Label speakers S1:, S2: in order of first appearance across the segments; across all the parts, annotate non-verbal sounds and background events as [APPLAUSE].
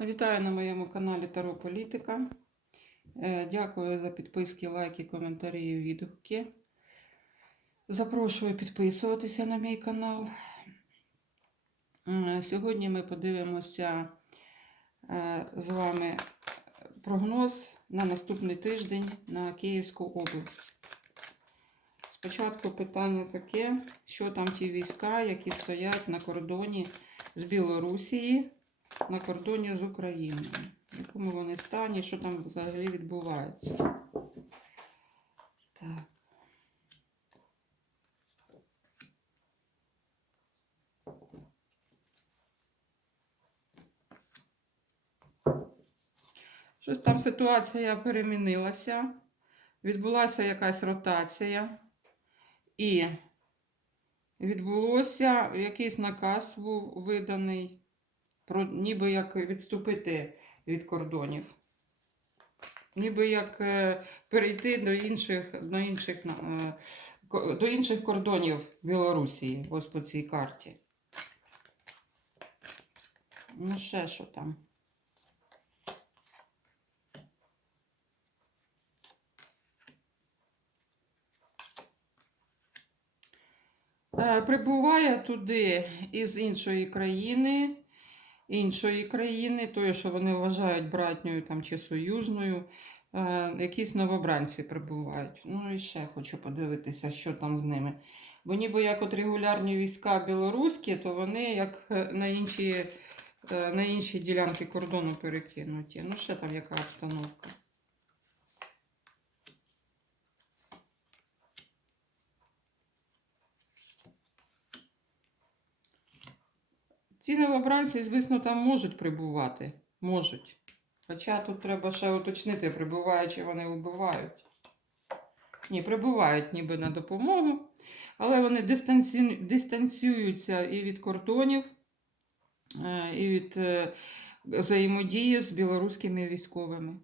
S1: Вітаю на моєму каналі Таро Політика. Е, Дякую за підписки, лайки, коментарі і відгуки. Запрошую підписуватися на мій канал. Е, Сьогодні ми подивимося е, з вами прогноз на наступний тиждень на Київську область. Спочатку питання таке, що там ті війська, які стоять на кордоні з Білорусії на кордоні з Україною. В якому вони стані, що там взагалі відбувається. Так. Щось там ситуація перемінилася, відбулася якась ротація, і відбулося якийсь наказ був виданий про ніби як відступити від кордонів. Ніби як е, перейти до інших, до інших, е, до інших кордонів Білорусі, ось по цій карті. Ну, ще що там. Е, Прибуває туди із іншої країни, іншої країни, тої, що вони вважають братньою там, чи союзною, е, якісь новобранці прибувають. Ну і ще хочу подивитися, що там з ними. Бо ніби як от регулярні війська білоруські, то вони як е, на інші, е, на інші ділянки кордону перекинуті. Ну, ще там яка обстановка. Ці новобранці, звісно, там можуть прибувати. Можуть. Хоча тут треба ще уточнити, прибувають чи вони вбивають. Ні, прибувають ніби на допомогу, але вони дистанці... дистанціюються і від кордонів, е, і від е, взаємодії з білоруськими військовими.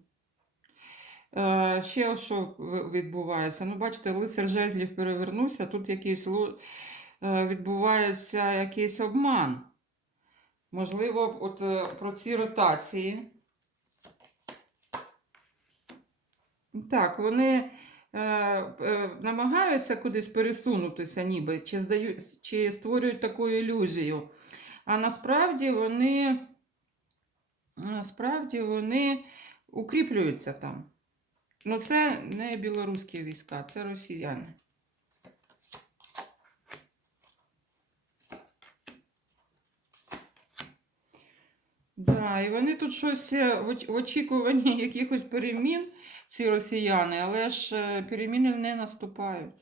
S1: Е, Ще що відбувається? Ну, бачите, лицар жезлів перевернувся, тут якийсь відбувається якийсь обман. Можливо, от е, про ці ротації. Так, вони е, е, намагаються кудись пересунутися, ніби, чи, здають, чи створюють таку ілюзію. А насправді вони, насправді вони укріплюються там. Ну, це не білоруські війська, це росіяни. Да, і вони тут щось е, в очікуванні [LAUGHS] якихось перемін, ці росіяни, але ж е, переміни не наступають.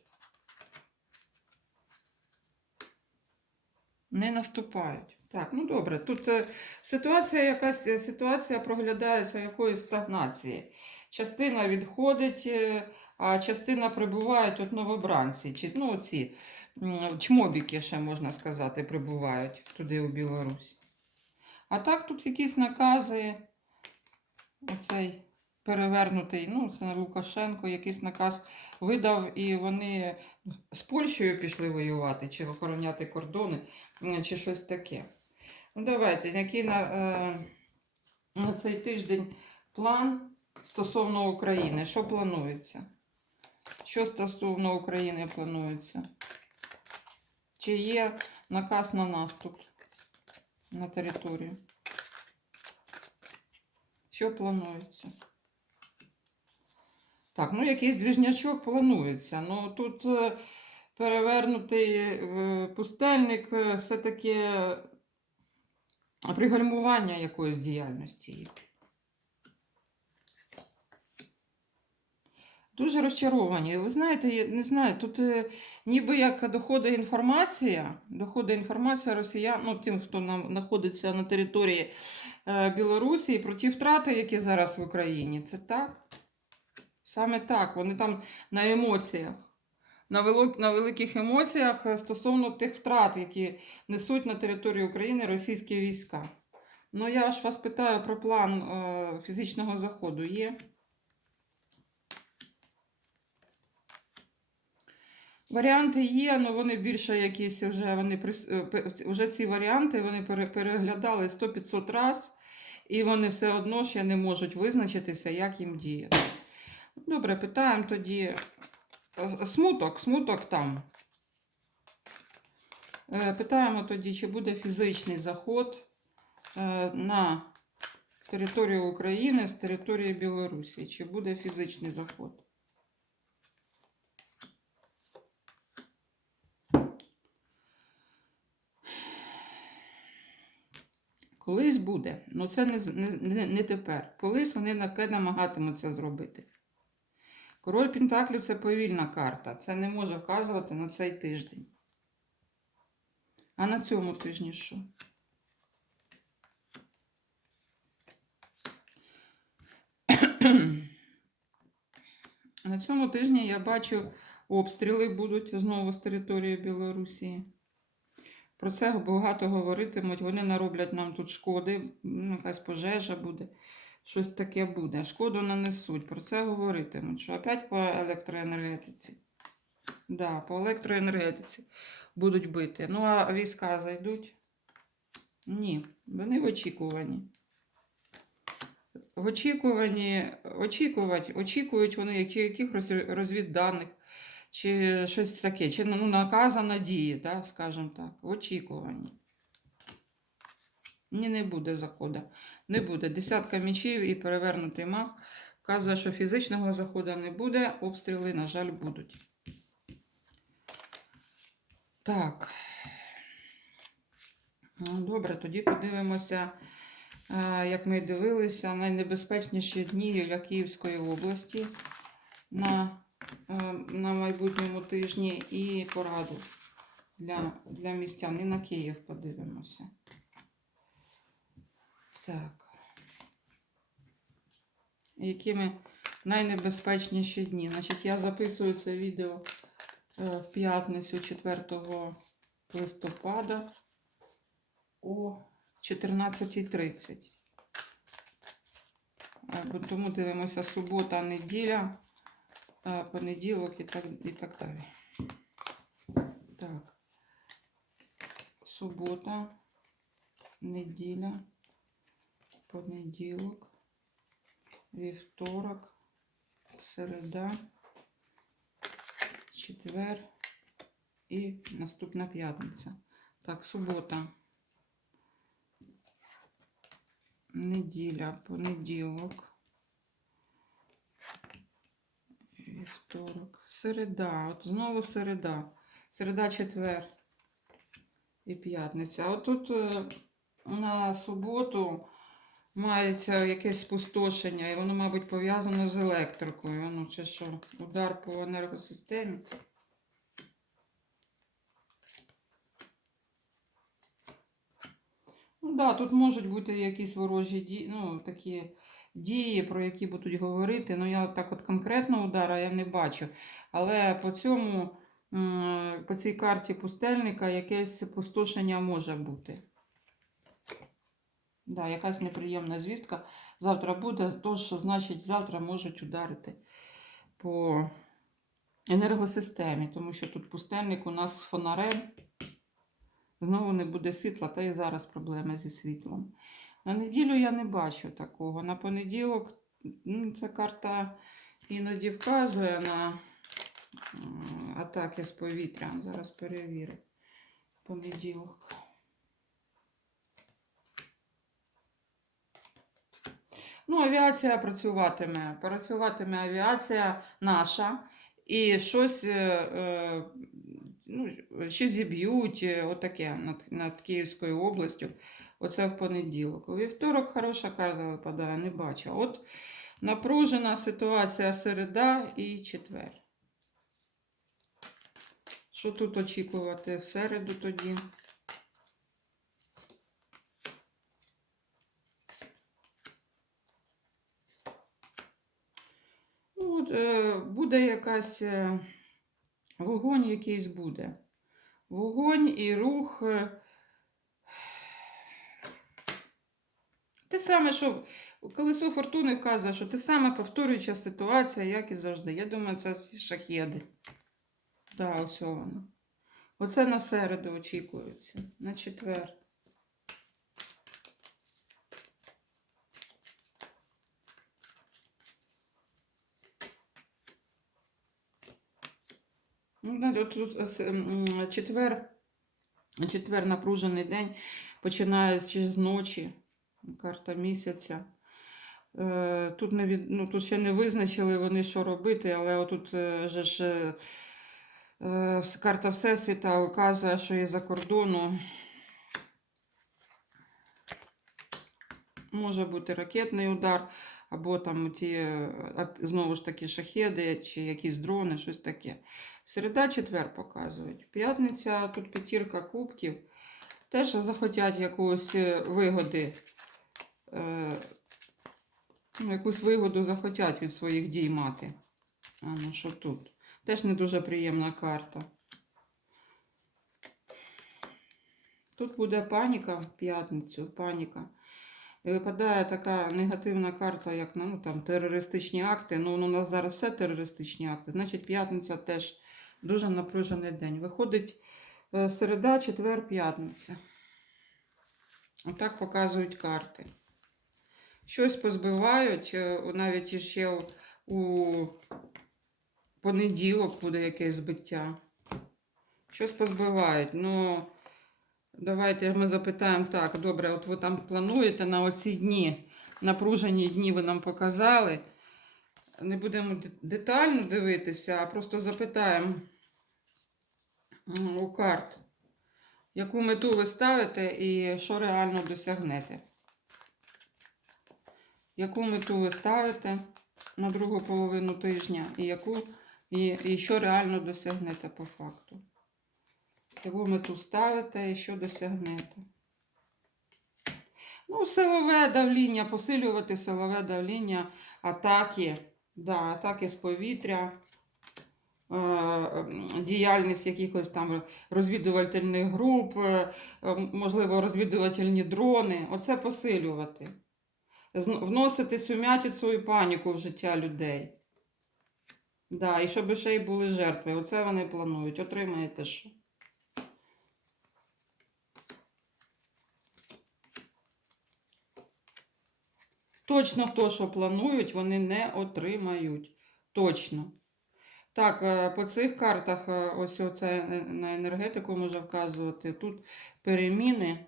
S1: Не наступають. Так, ну добре. Тут е, ситуація якась, е, ситуація проглядається якоїсь стагнації. Частина відходить, е, а частина прибувають от новобранці. Чи, ну, ці чмобіки, ще можна сказати, прибувають туди у Білорусь. А так тут якісь накази, оцей перевернутий, ну, це Лукашенко, якийсь наказ видав, і вони з Польщею пішли воювати, чи охороняти кордони, чи щось таке. Ну, давайте, який на, е, на цей тиждень план стосовно України? Що планується? Що стосовно України планується? Чи є наказ на наступ? На територію. Що планується? Так, ну якийсь двіжнячок планується. Ну тут е, перевернутий е, пустельник, е, все-таки пригальмування якоїсь діяльності Дуже розчаровані. Ви знаєте, я не знаю, тут е, ніби як доходить інформація, доходить інформація росіян, ну, тим, хто нам знаходиться на території е, Білорусі, про ті втрати, які зараз в Україні. Це так? Саме так. Вони там на емоціях. На, на великих емоціях е, стосовно тих втрат, які несуть на території України російські війська. Ну, я ж вас питаю про план фізичного заходу. Є? Варіанти є, але вони більше якісь вже вони е, вже ці варіанти вони переглядали 100-500 раз. і вони все одно ще не можуть визначитися, як їм діяти. Добре, питаємо тоді. Смуток, смуток там. Е, Питаємо тоді, чи буде фізичний заход е, на територію України з території Білорусі. Чи буде фізичний заход? Колись буде, ну це не, не, не, тепер. Колись вони намагатимуться зробити. Король Пентаклів це повільна карта. Це не може вказувати на цей тиждень. А на цьому тижні що? На цьому тижні я бачу, обстріли будуть знову з території Білорусі. Про це багато говоритимуть. Вони нароблять нам тут шкоди, ну, якась пожежа буде, щось таке буде. Шкоду нанесуть. Про це говоритимуть. Що опять по електроенергетиці. Да, по електроенергетиці будуть бити. Ну, а війська зайдуть? Ні, вони в очікуванні. В очікуванні, очікувати, очікують вони якихось розвідданих, чи щось таке, чи ну, наказа надії, да, скажімо так, в очікуванні. Ні, не буде заходу. Не буде. Десятка мічів і перевернутий мах вказує, що фізичного заходу не буде, обстріли, на жаль, будуть. Так. Ну, Добре, тоді подивимося, е, як ми дивилися, найнебезпечніші дні для Київської області на, на майбутньому тижні і пораду для, для містян. І на Київ подивимося. Так. Якими найнебезпечніші дні? Значить, я записую це відео е, в п'ятницю 4 листопада о 14.30. Е, Тому дивимося субота, неділя, е, понеділок і так, і так далі. Так. Субота, неділя, понеділок, вівторок, середа, четвер і наступна п'ятниця. Так, субота. Неділя, понеділок. Вівторок. Середа. От знову середа. Середа, четвер і п'ятниця. От тут е, на суботу мається якесь спустошення, і воно, мабуть, пов'язано з електрикою. Ну, чи що? Удар по енергосистемі. Ну да, тут можуть бути якісь ворожі дії, ну, такі дії, про які будуть говорити. Ну, я так от конкретно удара я не бачу. Але по цьому, по цій карті пустельника якесь спустошення може бути. Да, якась неприємна звістка завтра буде, тож, значить, завтра можуть ударити по енергосистемі, тому що тут пустельник у нас з фонарем. Знову не буде світла, та і зараз проблеми зі світлом. На неділю я не бачу такого. На понеділок ну, ця карта іноді вказує на атаки з повітря. Зараз перевірю. Понеділок. Ну, авіація працюватиме. Працюватиме авіація наша. І щось, е, е, ну, чи зіб'ють, е, отаке над, над Київською областю. Оце в понеділок. У вівторок хороша карта випадає, не бачу. От напружена ситуація середа і четвер. Що тут очікувати в середу тоді? Ну, е, буде якась е, вогонь якийсь буде. Вогонь і рух. е, Те саме, що колесо фортуни вказує, що те саме повторююча ситуація, як і завжди. Я думаю, це всі. Так, ось воно. Оце на середу очікується, на четвер. От тут, е, четвер, четвер напружений день, починаючи з ночі, карта місяця. Е, Тут, не від, ну, тут ще не визначили вони, що робити, але отут е, же ж карта Всесвіта вказує, що із-за кордону може бути ракетний удар, або там ті, знову ж таки, шахеди, чи якісь дрони, щось таке. Середа, четвер показують. П'ятниця, тут п'ятірка кубків. Теж захотять якоїсь е, вигоди. Е, ну, якусь вигоду захотять від своїх дій мати. А ну що тут? Теж не дуже приємна карта. Тут буде паніка в п'ятницю, паніка. І випадає така негативна карта, як ну, там, терористичні акти. Ну, у нас зараз все терористичні акти. Значить, п'ятниця теж дуже напружений день. Виходить е, середа, четвер, п'ятниця. Отак показують карти. Щось позбивають, е, навіть іще у, понеділок буде якесь збиття. Щось позбивають. Ну, давайте ми запитаємо так, добре, от ви там плануєте на оці дні, напружені дні ви нам показали. Не будемо детально дивитися, а просто запитаємо у карт, яку мету ви ставите і що реально досягнете. Яку мету ви ставите на другу половину тижня і, яку, і, і що реально досягнете по факту. Яку мету ставите і що досягнете. Ну, силове давління, посилювати силове давління, атаки, да, атаки з повітря, діяльність якихось там розвідувальних груп, е, е, можливо, розвідувальні дрони. Оце посилювати. Вносити сумятицю і паніку в життя людей. Да, і щоб ще й були жертви. Оце вони планують. Отримаєте що. Точно то, що планують, вони не отримають. Точно. Так, е, по цих картах, е, ось оце е, на енергетику може вказувати. Тут переміни.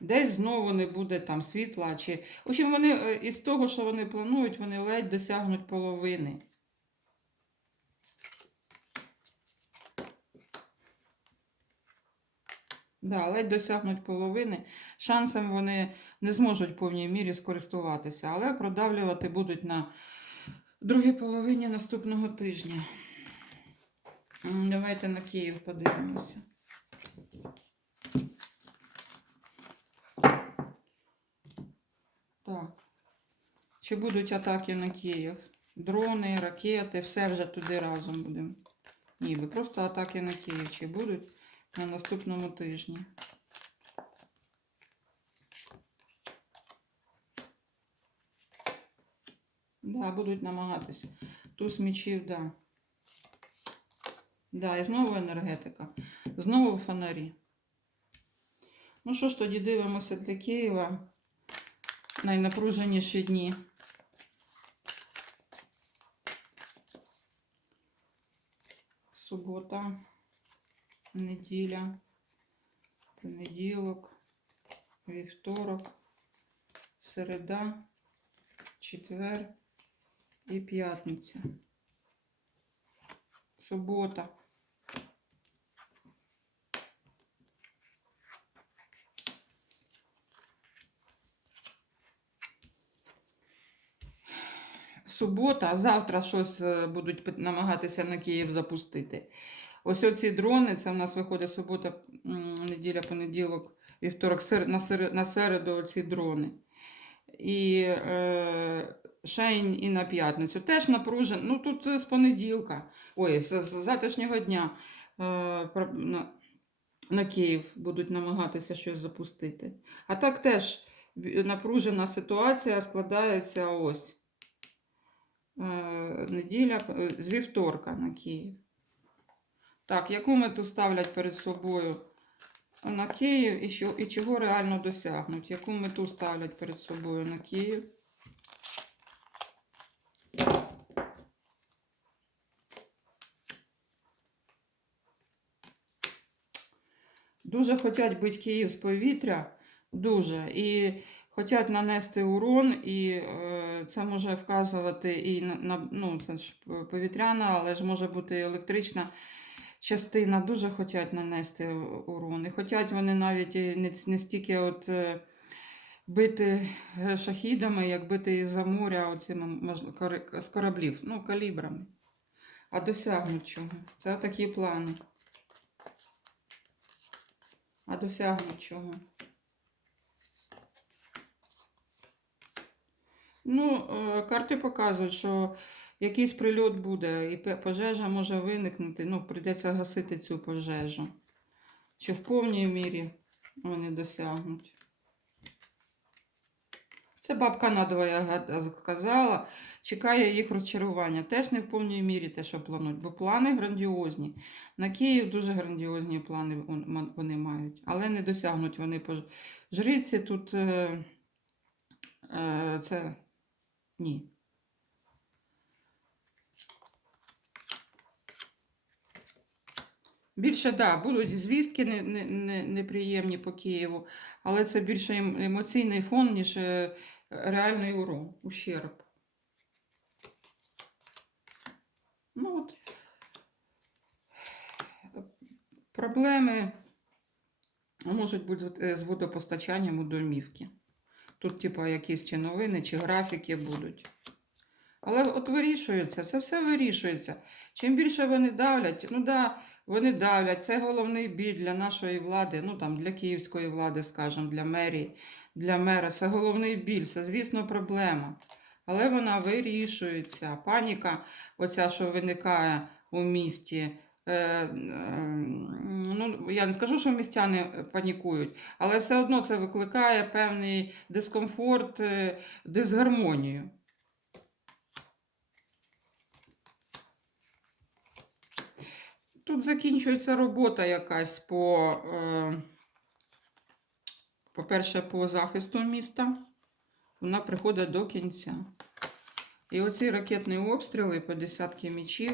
S1: Десь знову не буде там світла. Чи... В общем, вони із того, що вони планують, вони ледь досягнуть половини. Да, ледь досягнуть половини. Шансом вони не зможуть в повній мірі скористуватися, але продавлювати будуть на другій половині наступного тижня. Давайте на Київ подивимося. Так. Чи будуть атаки на Київ? Дрони, ракети, все вже туди разом будемо. Ніби просто атаки на Київ. Чи будуть на наступному тижні? Да, будуть намагатися. Туз мічів, да. Да, і знову енергетика. Знову фонарі. Ну що ж тоді дивимося для Києва найнапруженіші дні. Субота, неділя, понеділок, вівторок, середа, четвер і п'ятниця. Субота. Субота, завтра щось е, будуть намагатися на Київ запустити. Ось оці дрони, це в нас виходить субота, неділя, понеділок, вівторок, на середу оці дрони. І е, ще і на п'ятницю. Теж напружено. Ну тут е, з понеділка, ой, з, з завтрашнього дня е, на, на Київ будуть намагатися щось запустити. А так теж напружена ситуація складається ось. Е, неділя е, з вівторка на Київ. Так, яку мету ставлять перед собою на Київ і, що, і чого реально досягнуть? Яку мету ставлять перед собою на Київ? Дуже хочуть бити Київ з повітря, дуже. І хочуть нанести урон, і е, це може вказувати і на, ну, це ж повітряна, але ж може бути і електрична частина. Дуже хочуть нанести урон. І хочуть вони навіть не, не стільки от. е, Бити шахідами, як бити із-за моря оцими з кораблів, ну, калібрами. А досягнуть чого? Це такі плани. А досягнуть чого? Ну, е, карти показують, що якийсь прильот буде, і пожежа може виникнути. Ну, прийдеться гасити цю пожежу. Чи в повній мірі вони досягнуть. Це бабка надвоє сказала. Чекає їх розчарування. Теж не в повній мірі те, що планують, бо плани грандіозні. На Київ дуже грандіозні плани вони мають, але не досягнуть вони пож- жриці тут. Е, е, це ні. Більше, так, да, будуть звістки не, не, не, неприємні по Києву, але це більше ем- емоційний фон, ніж е, реальний урон, ущерб. Ну от. Проблеми можуть бути е, з водопостачанням у домівки. Тут, типу, якісь чи новини, чи графіки будуть. Але от вирішується, це все вирішується. Чим більше вони давлять, ну да, вони давлять. Це головний біль для нашої влади, ну там для київської влади, скажімо, для мерії, для мера. Це головний біль, це, звісно, проблема. Але вона вирішується. Паніка, оця, що виникає у місті. Е, ну, я не скажу, що містяни панікують, але все одно це викликає певний дискомфорт, е, дисгармонію. Тут закінчується робота якась по, е, по-перше, по захисту міста. Вона приходить до кінця. І оці ракетні обстріли по десятки мічів,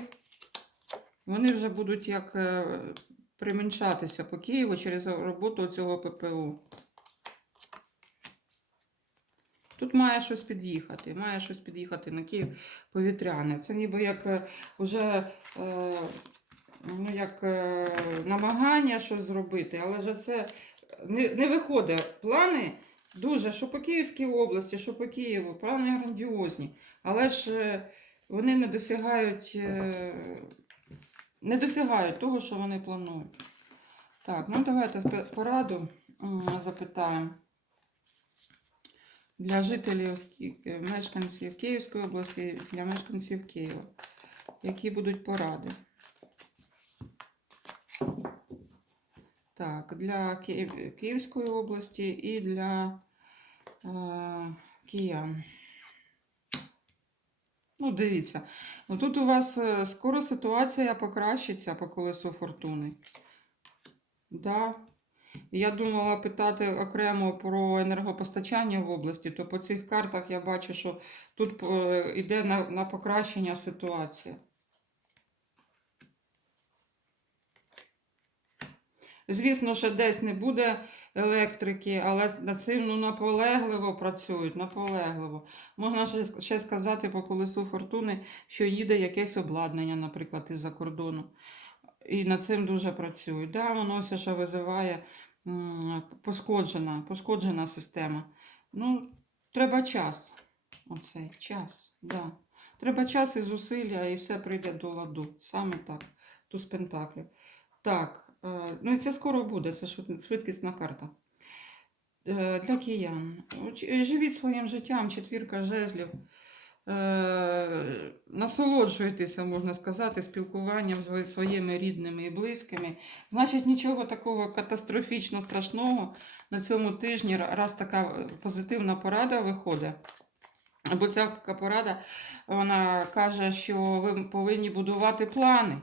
S1: вони вже будуть як е, применшатися по Києву через роботу цього ППУ. Тут має щось під'їхати, має щось під'їхати на Київ повітряне. Це ніби як е, уже е, ну, як е, намагання щось зробити, але ж це не, не виходить. Плани дуже, що по Київській області, що по Києву, плани грандіозні. Але ж е, вони не досягають, е, не досягають того, що вони планують. Так, ну давайте пораду запитаємо. Для жителів, е, мешканців Київської області, для мешканців Києва. Які будуть поради? Так, для Київ, Київської області і для е, киян. Ну, дивіться, ну, тут у вас е, скоро ситуація покращиться по колесу фортуни. Да. Я думала питати окремо про енергопостачання в області, то по цих картах я бачу, що тут е, йде на, на покращення ситуація. Звісно, що десь не буде електрики, але над цим ну, наполегливо працюють, наполегливо. Можна ще, ще сказати по колесу фортуни, що їде якесь обладнання, наприклад, із-за кордону. І над цим дуже працюють. Да, воно все ще визиває пошкоджена, пошкоджена система. Ну, треба час. Оцей час. Да. Треба час і зусилля, і все прийде до ладу. Саме так. Туз пентаклів. Так. Е, Ну і це скоро буде, це швидкісна карта. Е, Для киян. Е, Живіть своїм життям, четвірка жезлів. Насолоджуйтеся, можна сказати, спілкуванням з своїми рідними і близькими. Значить, нічого такого катастрофічно страшного на цьому тижні, раз така позитивна порада виходить. Бо ця порада вона каже, що ви повинні будувати плани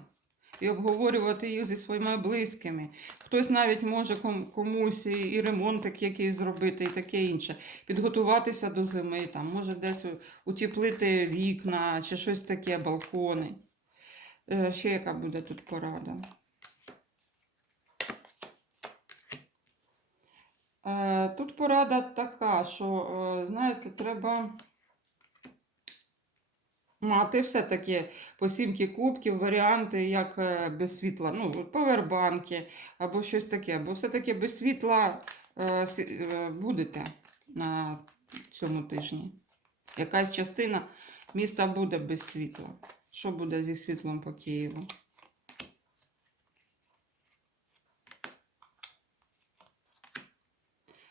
S1: і обговорювати їх зі своїми близькими. Хтось навіть може комусь і, ремонтик якийсь зробити, і таке інше. Підготуватися до зими, там, може десь у- утеплити вікна чи щось таке, балкони. Е, ще яка буде тут порада? Е, Тут порада така, що, е, знаєте, треба мати все-таки по сімки кубків варіанти, як е, без світла, ну, повербанки або щось таке. Бо все-таки без світла е, е, будете на цьому тижні. Якась частина міста буде без світла. Що буде зі світлом по Києву?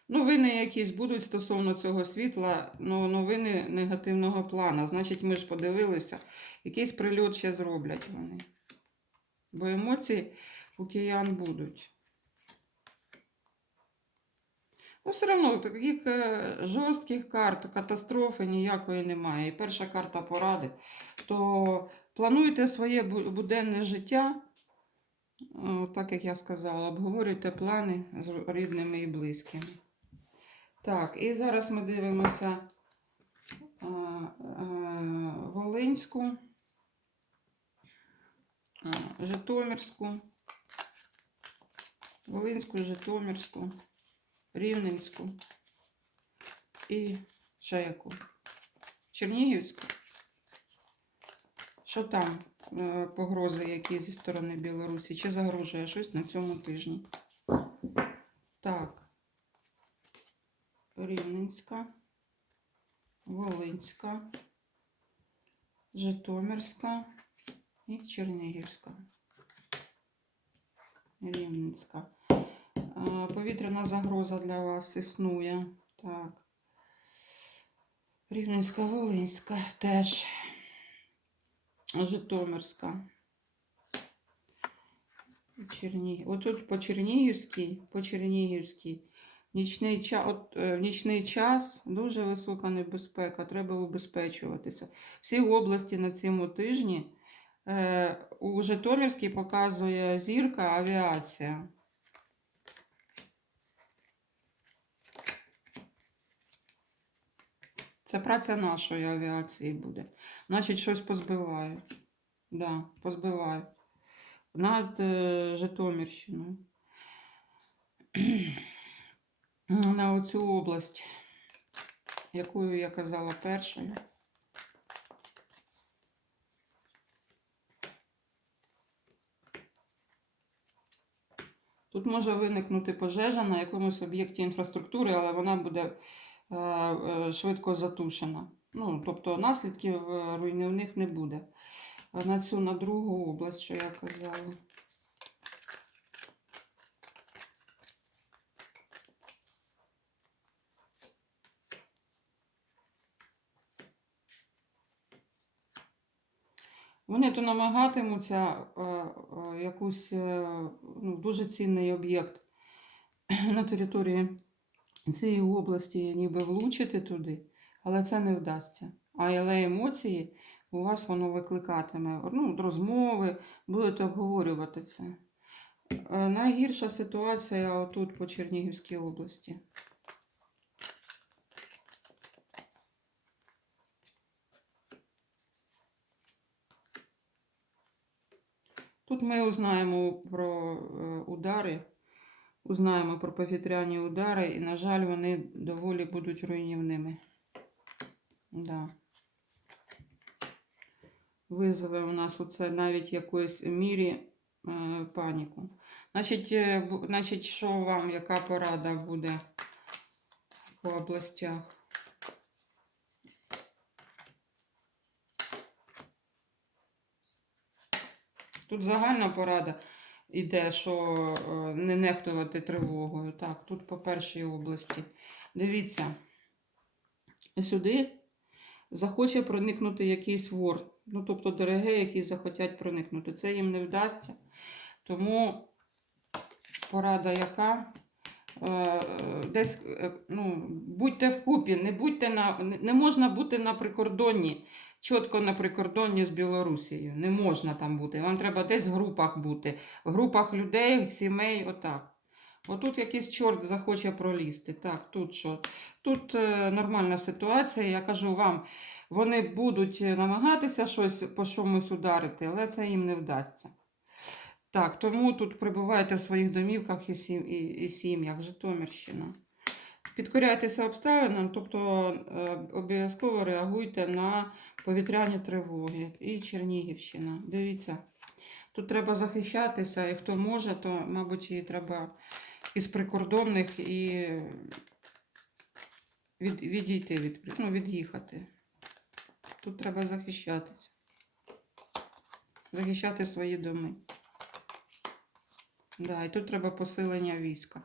S1: Новини якісь будуть стосовно цього світла, ну новини негативного плану. Значить, ми ж подивилися, якийсь прильот ще зроблять вони. Бо емоції у киян будуть. Ну, все одно таких е, жорстких карт, катастрофи ніякої немає. І перша карта поради. То плануйте своє буденне життя, е, так як я сказала, обговорюйте плани з рідними і близькими. Так, і зараз ми дивимося е, е, Волинську, Житомирську, Волинську, Житомирську, Рівненську і яку? Чернігівську. Що там е, погрози, які зі сторони Білорусі? Чи загрожує щось на цьому тижні? Так. Рівненська, Волинська, Житомирська і Чернігівська. Рівненська. Повітряна загроза для вас існує. Так. Рівненська, Волинська теж. Житомирська. Чернігів. Отут по Чернігівській, по Чернігівській. Нічний час, от, е, в нічний час дуже висока небезпека, треба убезпечуватися. Всі області на цьому тижні е, у Житомирській показує зірка авіація. Це праця нашої авіації буде. Значить, щось позбивають. Да, позбивають. Над е, Житомирщиною. На оцю область, якою я казала першою. Тут може виникнути пожежа на якомусь об'єкті інфраструктури, але вона буде е, е, швидко затушена. Ну, тобто наслідків е, руйнівних не буде. На цю на другу область, що я казала. Вони то намагатимуться е, е, якусь е, ну, дуже цінний об'єкт [CLEARS THROAT] на території цієї області ніби влучити туди, але це не вдасться. А але емоції у вас воно викликатиме ну, розмови, будете обговорювати це. Найгірша ситуація отут по Чернігівській області. Тут ми узнаємо про е, удари, узнаємо про повітряні удари, і, на жаль, вони доволі будуть руйнівними. Да. Визове у нас оце навіть якоїсь мірі е, паніку. Значить, е, значить, що вам, яка порада буде по областях? Тут загальна порада іде, що е, не нехтувати тривогою. Так, тут по першій області. Дивіться, сюди захоче проникнути якийсь вор. Ну, тобто ДРГ, які захотять проникнути. Це їм не вдасться. Тому порада яка? Е, Десь е, ну, будьте вкупі, не будьте на не можна бути на прикордонні, чітко на прикордонні з Білорусією. Не можна там бути. Вам треба десь в групах бути. В групах людей, сімей, отак. Отут якийсь чорт захоче пролізти. Так, тут що? Тут е, нормальна ситуація. Я кажу вам, вони будуть намагатися щось по чомусь ударити, але це їм не вдасться. Так, тому тут прибувайте в своїх домівках і сім'ях, Житомирщина. Підкоряйтеся обставинам, тобто е, обов'язково реагуйте на повітряні тривоги. І Чернігівщина. Дивіться, тут треба захищатися, і хто може, то, мабуть, і треба із прикордонних і від, відійти, від, ну, від'їхати. Тут треба захищатися. Захищати свої доми. Да, і тут треба посилення війська.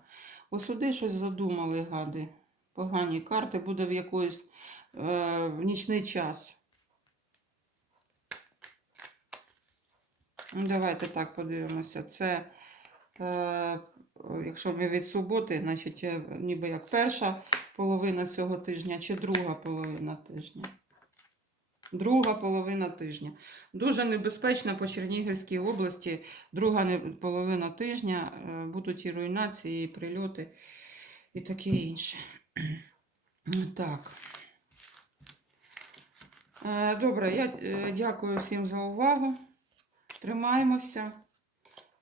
S1: Ось сюди щось задумали, гади. Погані карти буде в якоїсь е, в нічний час. Ну, давайте так подивимося. Це, е, якщо ми від суботи, значить, е, ніби як перша половина цього тижня чи друга половина тижня. Друга половина тижня. Дуже небезпечно по Чернігівській області. Друга половина тижня е, будуть і руйнації, і прильоти, і таке інше. [CLEARS THROAT] Так. Е, Добре, я е, дякую всім за увагу. Тримаємося.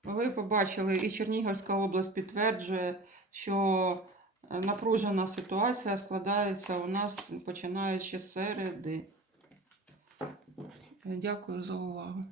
S1: Ви побачили, і Чернігівська область підтверджує, що напружена ситуація складається у нас починаючи з середи. Дякую за увагу.